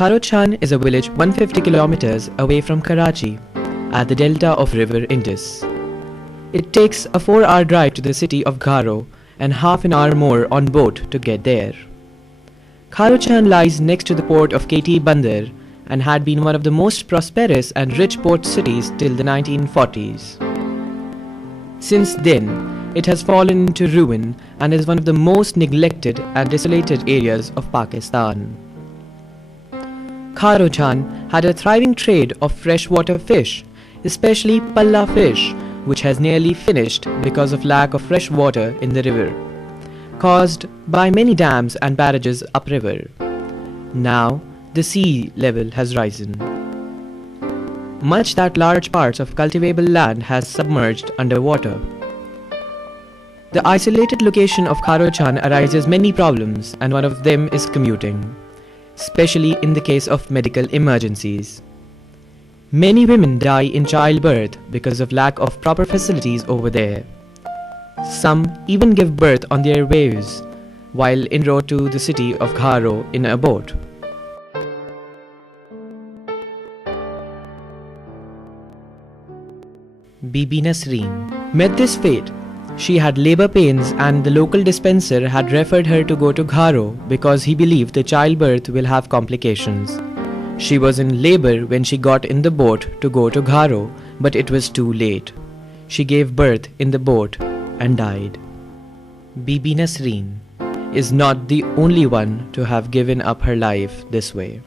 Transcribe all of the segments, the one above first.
Kharochan is a village 150 kilometers away from Karachi, at the delta of River Indus. It takes a 4-hour drive to the city of Gharo and half an hour more on boat to get there. Kharochan lies next to the port of KT Bandar and had been one of the most prosperous and rich port cities till the 1940s. Since then, it has fallen into ruin and is one of the most neglected and desolated areas of Pakistan. Kharochan had a thriving trade of freshwater fish, especially palla fish, which has nearly finished because of lack of fresh water in the river, caused by many dams and barrages upriver. Now, the sea level has risen, much that large parts of cultivable land has submerged underwater. The isolated location of Kharochan arises many problems, and one of them is commuting, especially in the case of medical emergencies. Many women die in childbirth because of lack of proper facilities over there. Some even give birth on their waves while en route to the city of Gharo in a boat. Bibi Nasreen met this fate. She had labor pains and the local dispenser had referred her to go to Gharo because he believed the childbirth will have complications. She was in labor when she got in the boat to go to Gharo, but it was too late. She gave birth in the boat and died. Bibi Nasreen is not the only one to have given up her life this way.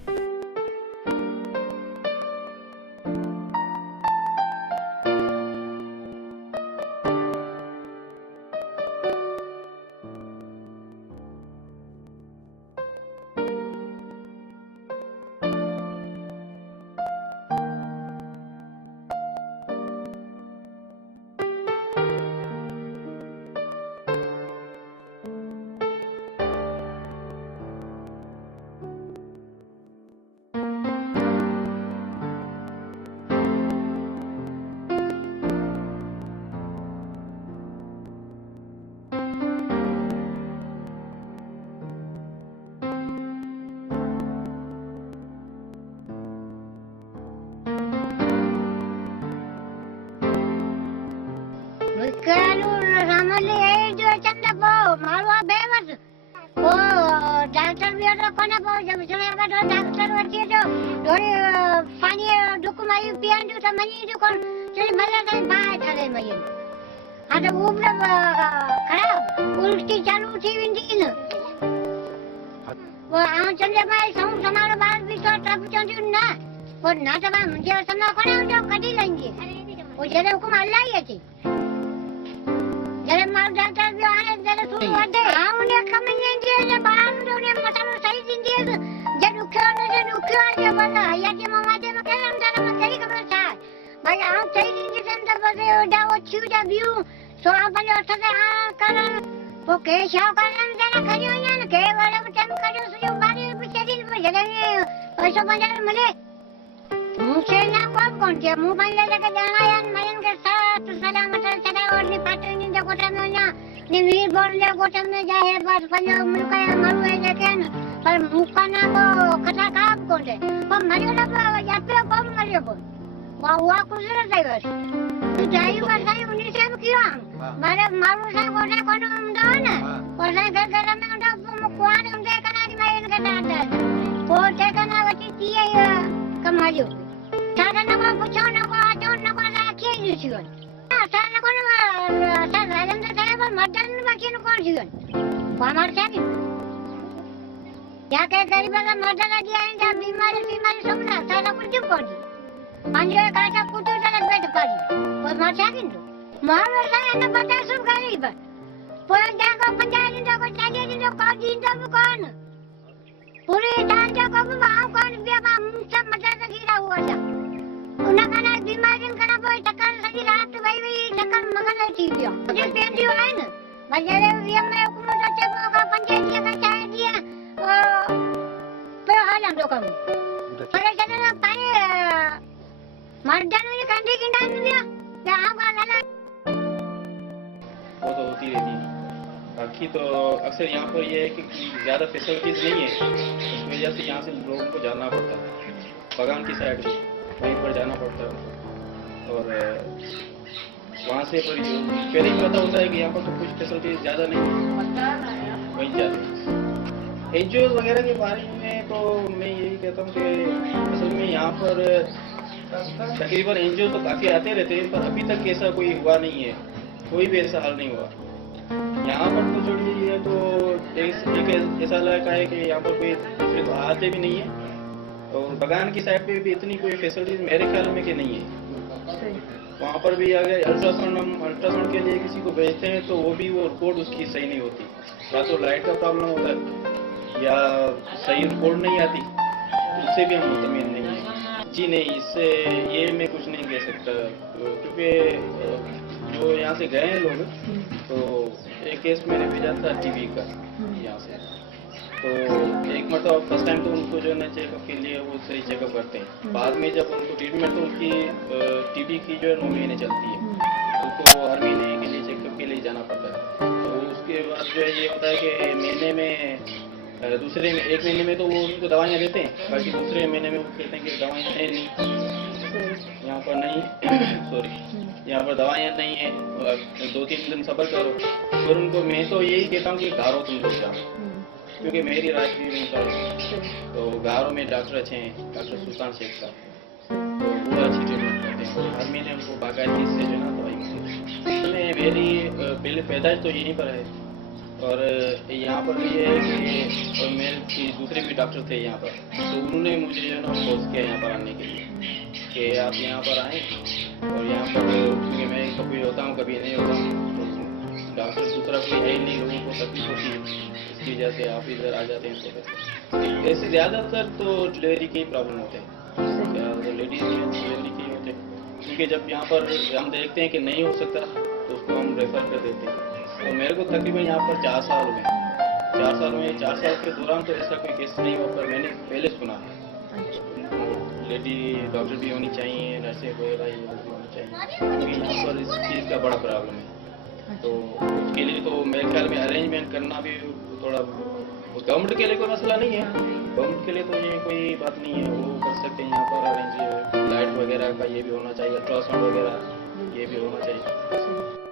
बाकी तो अक्सर यहाँ पर ये है कि ज़्यादा facilities नहीं है, इस वजह से यहाँ से लोगों को जाना पड़ता है बगान की साइड में, वहीं पर जाना पड़ता है उनको। और वहाँ से पर पहले ही पता होता है कि यहाँ पर तो कुछ फैसिलिटीज ज़्यादा नहीं है, वहीं जाते हैं। एनजीओ वगैरह के बारे में तो मैं यही कहता हूँ कि असल में यहाँ पर तकरीबन एनजीओ तो काफ़ी आते रहते हैं, पर अभी तक ऐसा कोई हुआ नहीं है, कोई भी ऐसा हल नहीं हुआ। यहाँ पर तो जो ये तो एक ऐसा लड़का है कि यहाँ पर कोई दूसरे तो आते भी नहीं है, और बगान की साइड पे भी इतनी कोई फैसिलिटीज मेरे ख्याल में कि नहीं है। वहाँ पर भी अगर अल्ट्रासाउंड के लिए किसी को भेजते हैं तो वो भी वो रिपोर्ट उसकी सही नहीं होती, या तो लाइट का प्रॉब्लम होता है या सही रिपोर्ट नहीं आती, उससे भी हम मुतमिन नहीं है। जी नहीं, इससे ये मैं कुछ नहीं कह सकता, क्योंकि जो यहाँ से गए हैं लोग, तो एक केस मैंने भेजा था टीबी का यहाँ से, तो एक मतलब फर्स्ट टाइम तो उनको जो है ना चेकअप के लिए वो सही चेकअप करते हैं, बाद में जब उनको ट्रीटमेंट तो उनकी टीबी की जो है 9 महीने चलती है, उनको हर महीने के लिए चेकअप के लिए जाना पड़ता है। तो उसके बाद जो है ये होता है कि महीने में दूसरे में एक महीने में तो वो उनको दवाइयाँ देते हैं, बाकी दूसरे महीने में वो कहते हैं कि दवाइयाँ है नहीं, यहाँ पर नहीं सॉरी यहाँ पर दवाइयाँ नहीं है, 2-3 दिन सब्र करो। और उनको मैं तो यही कहता हूँ कि गारो तुम लोग जाओ, क्योंकि मेरी राय भी मुताबिक तो गारों में डॉक्टर अच्छे हैं, डॉक्टर सुल्तान शेख साहब, तो वो अच्छी ट्रीटमेंट करते हैं, और हर महीने उनको बाकायदगी से जो है ना दवाई मिलती है। इसमें मेरी पहले पैदाइश तो यहीं पर है, और यहाँ पर भी ये है कि मेरे दूसरे भी डॉक्टर थे यहाँ पर, तो उन्होंने मुझे जो है ना फोर्स किया यहाँ पर आने के लिए कि आप यहाँ पर आएँ, और यहाँ पर क्योंकि मैं कभी होता हूँ कभी नहीं होता हूँ, तो डॉक्टर दूसरा कोई है ही नहीं, लोगों को तकलीफ होती है, इसकी वजह से आप इधर आ जाते हैं। ऐसे ज़्यादातर तो डिलीवरी के ही प्रॉब्लम होते हैं, लेडीज में डिलीवरी के ही होते हैं, क्योंकि जब यहाँ पर हम देखते हैं कि नहीं हो सकता तो उसको हम रेफर कर देते हैं। तो मेरे को तकरीबन यहाँ पर 4 साल हुए, 4 साल के दौरान तो ऐसा कोई केस नहीं हुआ, पर मैंने पहले सुना लेडी डॉक्टर भी होनी चाहिए, नर्सें वगैरह ये भी होनी चाहिए, क्योंकि यहाँ पर इस चीज़ का बड़ा प्रॉब्लम है। तो उसके लिए तो मेरे ख्याल में अरेंजमेंट करना भी थोड़ा, गवर्नमेंट के लिए कोई मसला नहीं है, गवर्नमेंट के लिए तो ये कोई बात नहीं है, वो कर सकते हैं यहाँ पर अरेंज, लाइट वगैरह का ये भी होना चाहिए, अल्ट्रासाउंड वगैरह ये भी होना चाहिए।